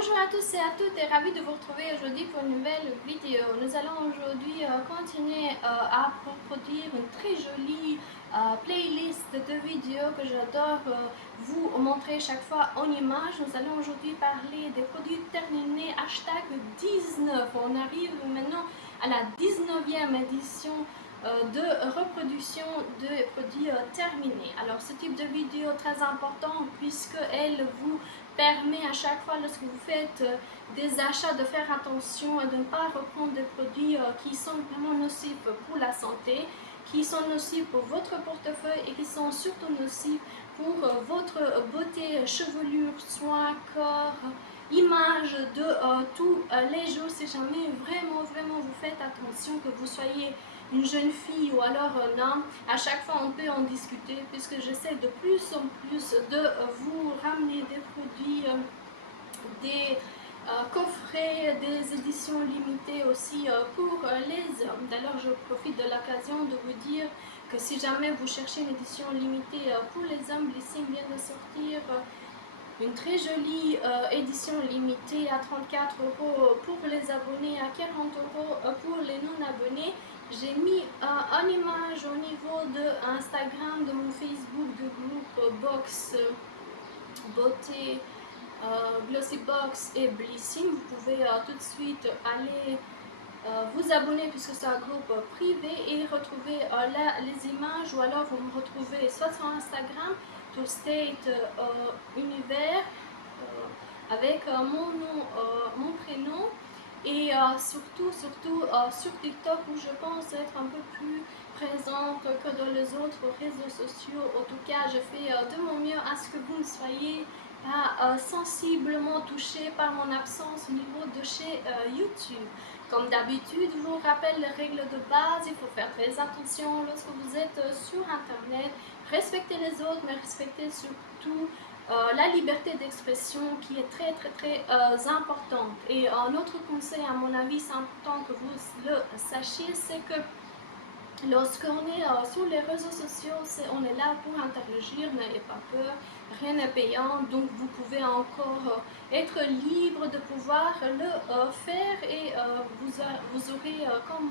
Bonjour à tous et à toutes et ravi de vous retrouver aujourd'hui pour une nouvelle vidéo. Nous allons aujourd'hui continuer à produire une très jolie playlist de vidéos que j'adore vous montrer chaque fois en image. Nous allons aujourd'hui parler des produits terminés hashtag 19. On arrive maintenant à la 19e édition de reproduction de produits terminés. Alors ce type de vidéo est très important puisqu'elle vous permet à chaque fois lorsque vous faites des achats de faire attention et de ne pas reprendre des produits qui sont vraiment nocifs pour la santé, qui sont nocifs pour votre portefeuille et qui sont surtout nocifs pour votre beauté, chevelure, soins, corps, image de tous les jours. Si jamais vraiment vous faites attention, que vous soyez une jeune fille ou alors un homme, à chaque fois on peut en discuter puisque j'essaie de plus en plus de vous ramener des produits, des coffrets, des éditions limitées aussi pour les hommes. D'ailleurs je profite de l'occasion de vous dire que si jamais vous cherchez une édition limitée pour les hommes, Blissim vient de sortir une très jolie édition limitée à 34 € pour les abonnés, à 40 € pour les non-abonnés. J'ai mis en image au niveau de Instagram, de mon Facebook, de groupe Box Beauté, Glossybox et Blissim. Vous pouvez tout de suite aller vous abonner puisque c'est un groupe privé et retrouver les images, ou alors vous me retrouvez soit sur Instagram, To State Univers, avec mon nom, mon prénom, et surtout sur TikTok où je pense être un peu plus présente que dans les autres réseaux sociaux. En tout cas, je fais de mon mieux à ce que vous ne soyez pas sensiblement touché par mon absence au niveau de chez YouTube. Comme d'habitude, je vous rappelle les règles de base. Il faut faire très attention lorsque vous êtes sur Internet. Respectez les autres, mais respectez surtout la liberté d'expression qui est très importante. Et un autre conseil, à mon avis, c'est important que vous le sachiez, c'est que lorsqu'on est sur les réseaux sociaux, on est là pour interagir, n'ayez pas peur, rien n'est payant, donc vous pouvez encore être libre de pouvoir le faire, et vous aurez, comme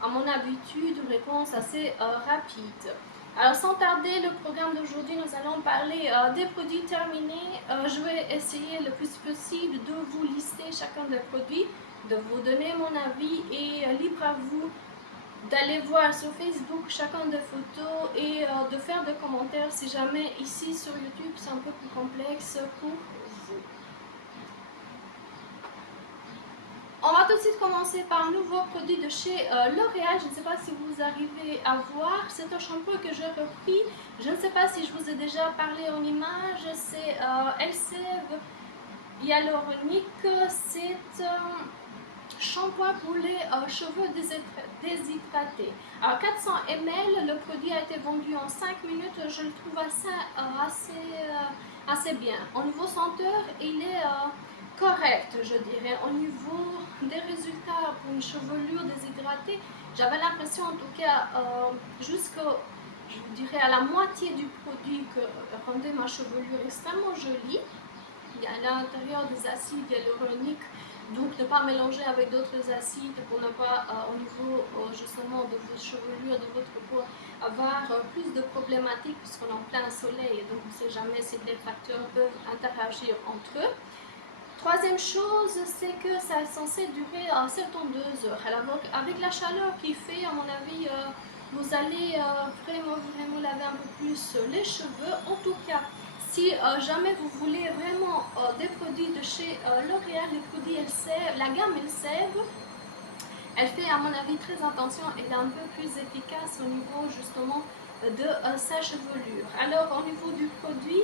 à mon habitude, une réponse assez rapide. Alors sans tarder, le programme d'aujourd'hui, nous allons parler des produits terminés. Je vais essayer le plus possible de vous lister chacun des produits, de vous donner mon avis, et libre à vous d'aller voir sur Facebook chacun des photos et de faire des commentaires si jamais ici sur YouTube c'est un peu plus complexe pour vous. On va tout de suite commencer par un nouveau produit de chez L'Oréal. Je ne sais pas si vous arrivez à voir. C'est un shampoing que j'ai repris. Je ne sais pas si je vous ai déjà parlé en image. C'est Elseve Hyaluronique. C'est shampoing pour les cheveux déshydratés. Alors 400 ml, le produit a été vendu en 5 minutes. Je le trouve assez bien. Au niveau senteur, il est correct, je dirais. Au niveau des résultats pour une chevelure déshydratée, j'avais l'impression, en tout cas, jusqu'au, je vous dirais, à la moitié du produit, que rendait ma chevelure extrêmement jolie. Il y a à l'intérieur des acides hyaluroniques, donc ne pas mélanger avec d'autres acides pour ne pas, au niveau justement de vos chevelures, de votre peau, avoir plus de problématiques puisqu'on est en plein soleil, et donc on ne sait jamais si les facteurs peuvent interagir entre eux. Troisième chose, c'est que ça est censé durer 72 heures. Alors avec la chaleur qu'il fait, à mon avis, vous allez vraiment laver un peu plus les cheveux. En tout cas, si jamais vous voulez vraiment des produits de chez L'Oréal, les produits Elseve, la gamme Elseve, elle fait à mon avis très attention, elle est un peu plus efficace au niveau justement de sa chevelure. Alors au niveau du produit,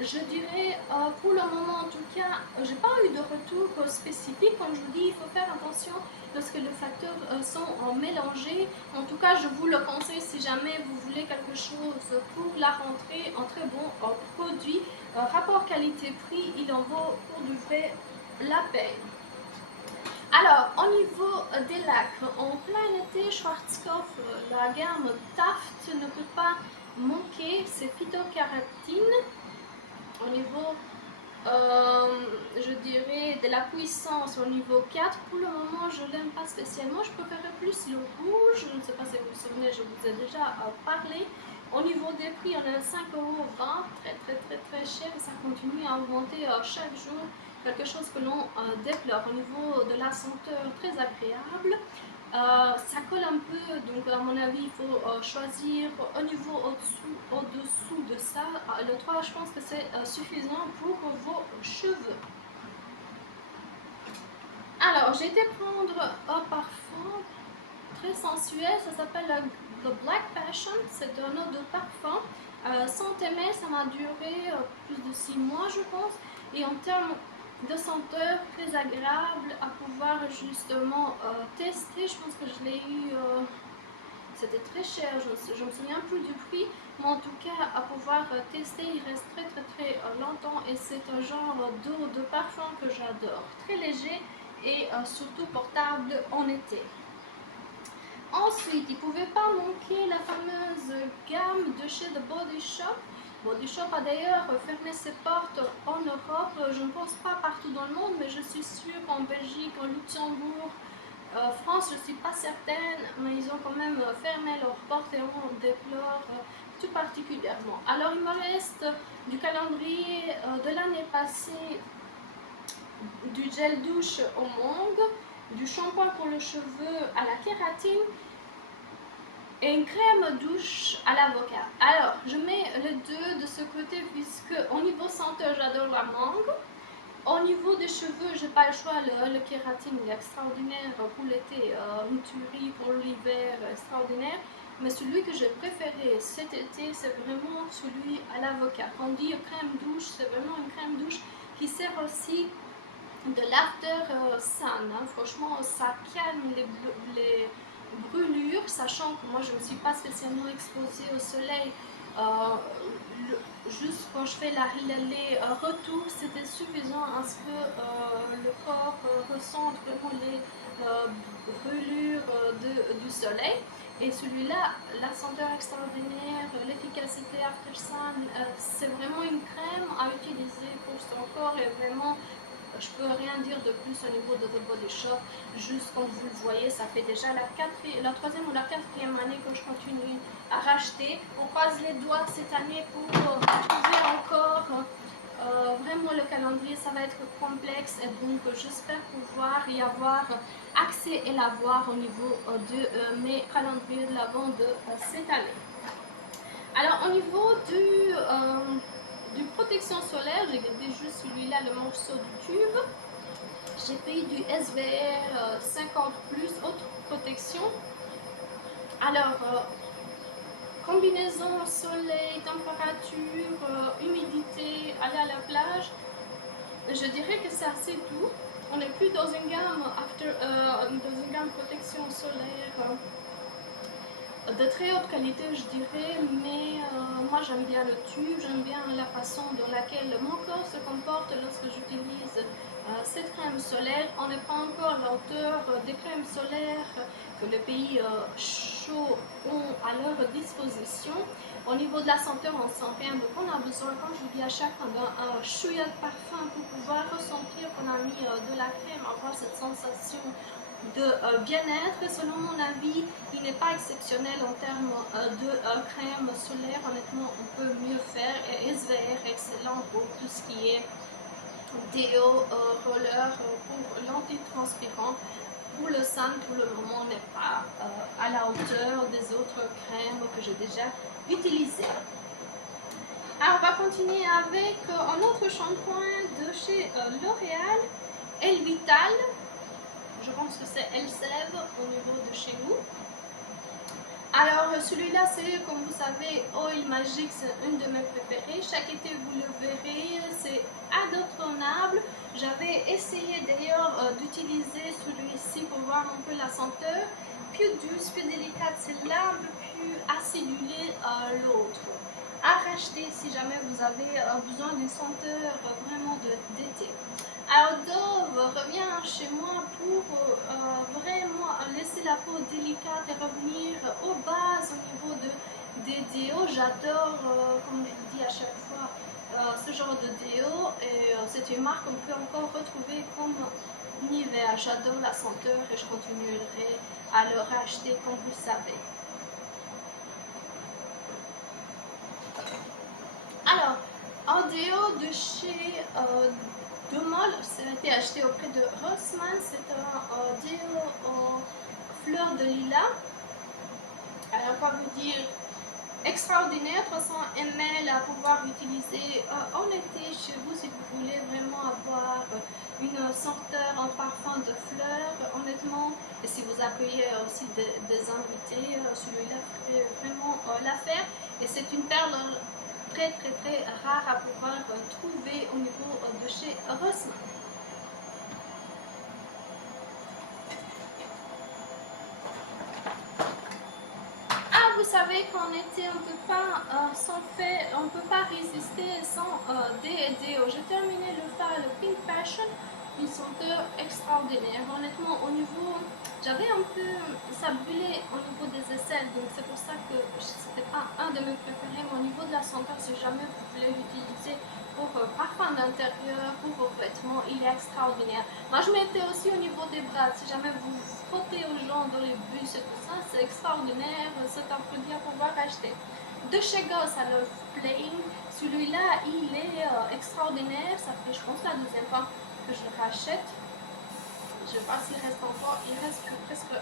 je dirais pour le moment en tout cas, j'ai pas eu de retour spécifique. Comme je vous dis, il faut faire attention lorsque les facteurs sont mélangés. En tout cas, je vous le conseille si jamais vous voulez quelque chose pour la rentrée, un très bon produit. Rapport qualité-prix, il en vaut pour de vrai la peine. Alors, au niveau des lacs, en plein été, Schwarzkopf, la gamme Taft ne peut pas manquer, c'est phytokératine. Au niveau je dirais, de la puissance au niveau 4. Pour le moment, je ne l'aime pas spécialement. Je préférais plus le rouge. Je ne sais pas si vous vous souvenez, je vous ai déjà parlé. Au niveau des prix, on est à 5,20 €, très cher. Et ça continue à augmenter chaque jour. Quelque chose que l'on déplore. Au niveau de la senteur, très agréable. Ça colle un peu, donc à mon avis il faut choisir au niveau au-dessous de ça. Le 3, je pense que c'est suffisant pour vos cheveux. Alors j'ai été prendre un parfum très sensuel, ça s'appelle The Black Passion, c'est un eau de parfum. 100 ml, ça m'a duré plus de 6 mois je pense, et en termes de senteur très agréable à pouvoir justement tester. Je pense que je l'ai eu, c'était très cher, je ne me souviens plus du prix, mais en tout cas à pouvoir tester, il reste très longtemps, et c'est un genre d'eau de parfum que j'adore, très léger et surtout portable en été. Ensuite, il ne pouvait pas manquer la fameuse gamme de chez The Body Shop. Body Shop a d'ailleurs fermé ses portes en Europe, je ne pense pas partout dans le monde, mais je suis sûre qu'en Belgique, en Luxembourg, France, je ne suis pas certaine, mais ils ont quand même fermé leurs portes et on déplore tout particulièrement. Alors il me reste du calendrier de l'année passée, du gel douche au mangue, du shampoing pour le cheveu à la kératine, et une crème douche à l'avocat. Alors, je mets les deux de ce côté puisque au niveau senteur, j'adore la mangue. Au niveau des cheveux, j'ai pas le choix, le kératine est extraordinaire pour l'été, Nuturi pour l'hiver, extraordinaire. Mais celui que j'ai préféré cet été, c'est vraiment celui à l'avocat. Quand on dit crème douche, c'est vraiment une crème douche qui sert aussi de l'after sun. Franchement, ça calme les brûlures, sachant que moi je ne suis pas spécialement exposée au soleil. Juste quand je fais les retours, c'était suffisant à ce que le corps ressente vraiment les brûlures du soleil. Et celui-là, la senteur extraordinaire, l'efficacité after sun, c'est vraiment une crème à utiliser pour son corps, et vraiment je peux rien dire de plus au niveau de The Body Shop. Juste comme vous le voyez, ça fait déjà la troisième ou la quatrième année que je continue à racheter. On croise les doigts cette année pour trouver encore vraiment le calendrier. Ça va être complexe, et donc j'espère pouvoir y avoir accès et l'avoir au niveau de mes calendriers de l'avant de cette année. Alors au niveau du protection solaire, j'ai gardé juste celui-là, le morceau du tube. J'ai pris du SVR 50+, autre protection. Alors, combinaison soleil, température, humidité, aller à la plage, je dirais que c'est assez doux. On n'est plus dans une gamme dans une gamme protection solaire de très haute qualité, je dirais, mais moi j'aime bien le tube, j'aime bien la façon dans laquelle mon corps se comporte lorsque j'utilise cette crème solaire. On n'est pas encore à la hauteur des crèmes solaires que les pays chauds ont à leur disposition. Au niveau de la senteur, on ne sent rien, donc on a besoin, comme je vous dis à chaque fois, d'un chouïa de parfum pour pouvoir ressentir qu'on a mis de la crème, avoir cette sensation de bien-être. Selon mon avis, il n'est pas exceptionnel en termes de crème solaire. Honnêtement, on peut mieux faire, et SVR est excellent pour tout ce qui est déo, roller, pour l'antitranspirant. Pour le sun, pour le moment, n'est pas à la hauteur des autres crèmes que j'ai déjà utilisées. Alors, on va continuer avec un autre shampoing de chez L'Oréal, Elvital. Je pense que c'est Elseve au niveau de chez nous. Alors celui-là, c'est, comme vous savez, Oil Magic, c'est une de mes préférées. Chaque été, vous le verrez, c'est indétrônable. J'avais essayé d'ailleurs d'utiliser celui-ci pour voir un peu la senteur. Plus douce, plus délicate, celle-là, un peu plus acidulée l'autre. À racheter si jamais vous avez besoin d'une senteur vraiment d'été. Alors Dove revient chez moi pour vraiment laisser la peau délicate et revenir aux bases au niveau des déos. J'adore, comme je vous dis à chaque fois, ce genre de déo et c'est une marque qu'on peut encore retrouver comme Nivea. J'adore la senteur et je continuerai à le racheter comme vous le savez. Alors, un déo de chez Demol, ça a été acheté auprès de Rossmann. C'est un déo aux fleurs de lilas. Alors, quoi vous dire, extraordinaire, 300 ml à pouvoir utiliser en été chez vous si vous voulez vraiment avoir une senteur, un parfum de fleurs, honnêtement. Et si vous accueillez aussi des invités, celui-là fait vraiment l'affaire. Et c'est une perle très rare à pouvoir trouver au niveau de chez Rossmann. Vous savez qu'en été, on ne peut pas résister sans des déos. J'ai terminé le fard, le Pink Passion, une senteur extraordinaire. Honnêtement, au niveau, j'avais un peu, ça brûlait au niveau des aisselles, donc c'est pour ça que c'était pas un de mes préférés. Mais au niveau de la senteur, si jamais vous voulez l'utiliser pour parfum d'intérieur, pour vos vêtements, il est extraordinaire. Moi, je mettais aussi au niveau des bras. Si jamais vous frottez aux gens dans les bus et tout ça, c'est extraordinaire. C'est un produit à pouvoir acheter. De chez Goss à Love Flame, celui-là, il est extraordinaire. Ça fait, je pense, la deuxième fois que je le rachète. Je ne sais pas s'il reste encore. Il reste presque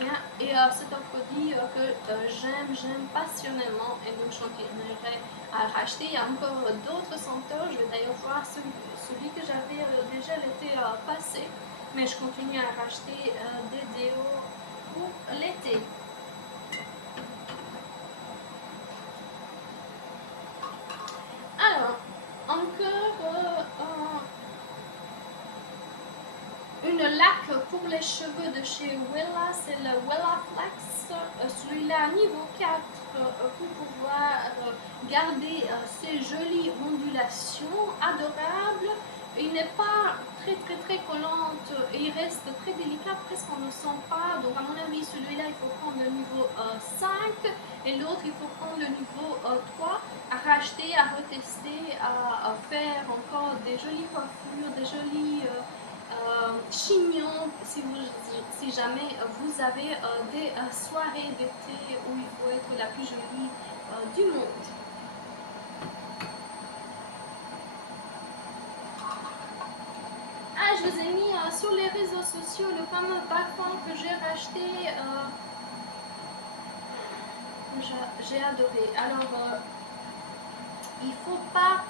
rien. Et c'est un produit que j'aime passionnément et donc je continuerai à le racheter. Il y a encore d'autres senteurs. Je vais d'ailleurs voir celui que j'avais déjà l'été passé. Mais je continue à racheter des déos pour l'été. Alors, encore une laque pour les cheveux de chez Wella, c'est le Wella Flex. Celui-là niveau 4 pour pouvoir garder ces jolies ondulations adorables. Il n'est pas très collante, il reste très délicat, presque on ne sent pas. Donc à mon avis, celui-là, il faut prendre le niveau 5 et l'autre, il faut prendre le niveau 3 à racheter, à retester, à faire encore des jolies coiffures, des jolis chignons si jamais vous avez des soirées d'été où il faut être la plus jolie du monde. Je vous ai mis sur les réseaux sociaux le fameux parfum que j'ai racheté. J'ai adoré. Alors, il ne faut pas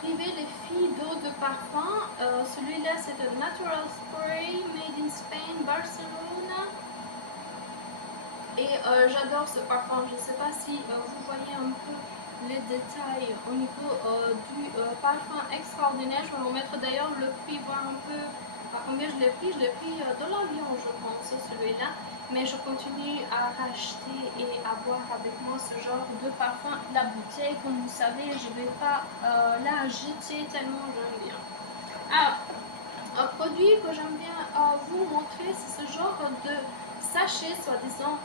priver les filles d'eau de parfum. Celui-là, c'est un Natural Spray Made in Spain, Barcelona. Et j'adore ce parfum. Je ne sais pas si vous voyez un peu les détails au niveau du parfum extraordinaire. Je vais vous mettre d'ailleurs le prix, voir un peu à combien je l'ai pris. Je l'ai pris de l'avion, je pense, celui-là. Mais je continue à racheter et à boire avec moi ce genre de parfum. La bouteille, comme vous savez, je ne vais pas la jeter tellement j'aime bien. Alors, un produit que j'aime bien vous montrer, c'est ce genre de sachet, soi-disant,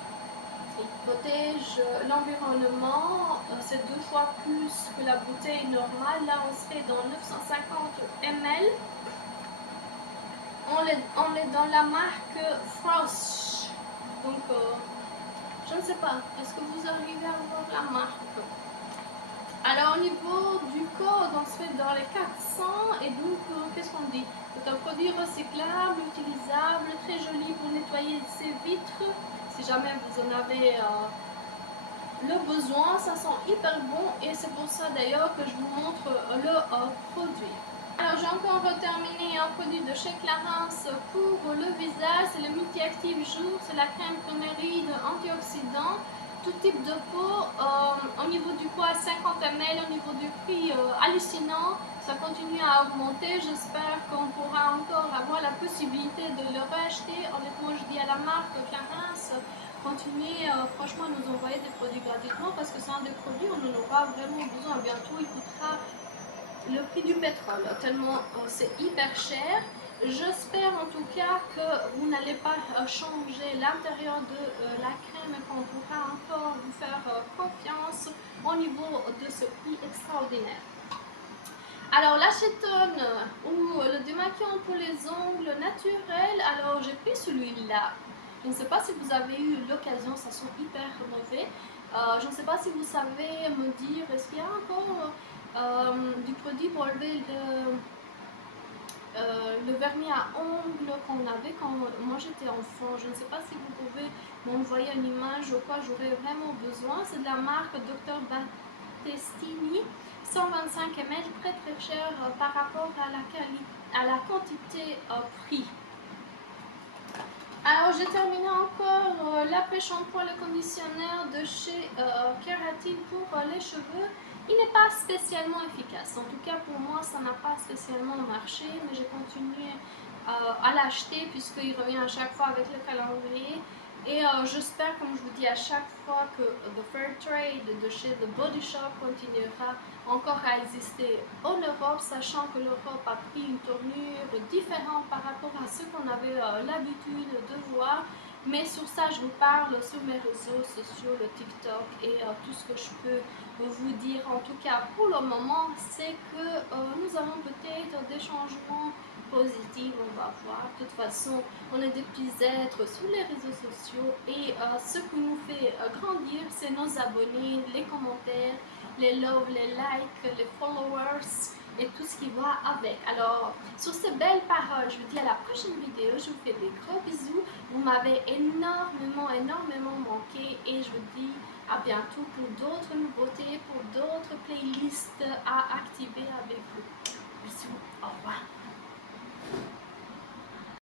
il protège l'environnement. C'est 2 fois plus que la bouteille normale. Là, on serait dans 950 ml. On est dans la marque Frost. Donc, je ne sais pas. Est-ce que vous arrivez à voir la marque? Alors, au niveau du code, on serait dans les 400. Et donc, qu'est-ce qu'on dit? C'est un produit recyclable, utilisable, très joli pour nettoyer ses vitres. Si jamais vous en avez le besoin, ça sent hyper bon et c'est pour ça d'ailleurs que je vous montre le produit. Alors j'ai encore terminé un produit de chez Clarins pour le visage, c'est le Multi-Active Jour, c'est la crème ploméride antioxydant, tout type de peau, au niveau du poids 50 ml, au niveau du prix hallucinant, ça continue à augmenter, j'espère qu'on pourra encore avoir la possibilité de le racheter. Honnêtement, je dis à la marque Clarins, continuez franchement à nous envoyer des produits gratuitement parce que c'est un des produits où on en aura vraiment besoin. Bientôt, il coûtera le prix du pétrole, tellement c'est hyper cher. J'espère en tout cas que vous n'allez pas changer l'intérieur de la crème et qu'on pourra encore vous faire confiance au niveau de ce prix extraordinaire. Alors l'acétone ou le démaquillant pour les ongles naturel, alors j'ai pris celui-là. Je ne sais pas si vous avez eu l'occasion, ça sent hyper mauvais. Je ne sais pas si vous savez me dire, est-ce qu'il y a encore du produit pour enlever le vernis à ongles qu'on avait quand moi j'étais enfant. Je ne sais pas si vous pouvez m'envoyer une image ou quoi j'aurais vraiment besoin. C'est de la marque Dr Battistini, 125 ml, très très cher par rapport à la quantité prix. Alors j'ai terminé encore l'après-shampoing, le conditionnaire de chez Keratin pour les cheveux. Il n'est pas spécialement efficace, en tout cas pour moi ça n'a pas spécialement marché, mais j'ai continué à l'acheter puisqu'il revient à chaque fois avec le calendrier. Et j'espère, comme je vous dis à chaque fois, que The Fair Trade de chez The Body Shop continuera encore à exister en Europe, sachant que l'Europe a pris une tournure différente par rapport à ce qu'on avait l'habitude de voir. Mais sur ça, je vous parle sur mes réseaux sociaux, le TikTok, et tout ce que je peux vous dire, en tout cas pour le moment, c'est que nous avons peut-être des changements positifs, on va voir. De toute façon, on est des petits êtres sur les réseaux sociaux, et ce qui nous fait grandir, c'est nos abonnés, les commentaires, les loves, les likes, les followers et tout ce qui va avec. Alors, sur ces belles paroles, je vous dis à la prochaine vidéo. Je vous fais des gros bisous. Vous m'avez énormément manqué, et je vous dis à bientôt pour d'autres nouveautés, pour d'autres playlists à activer avec vous. Bisous, au revoir.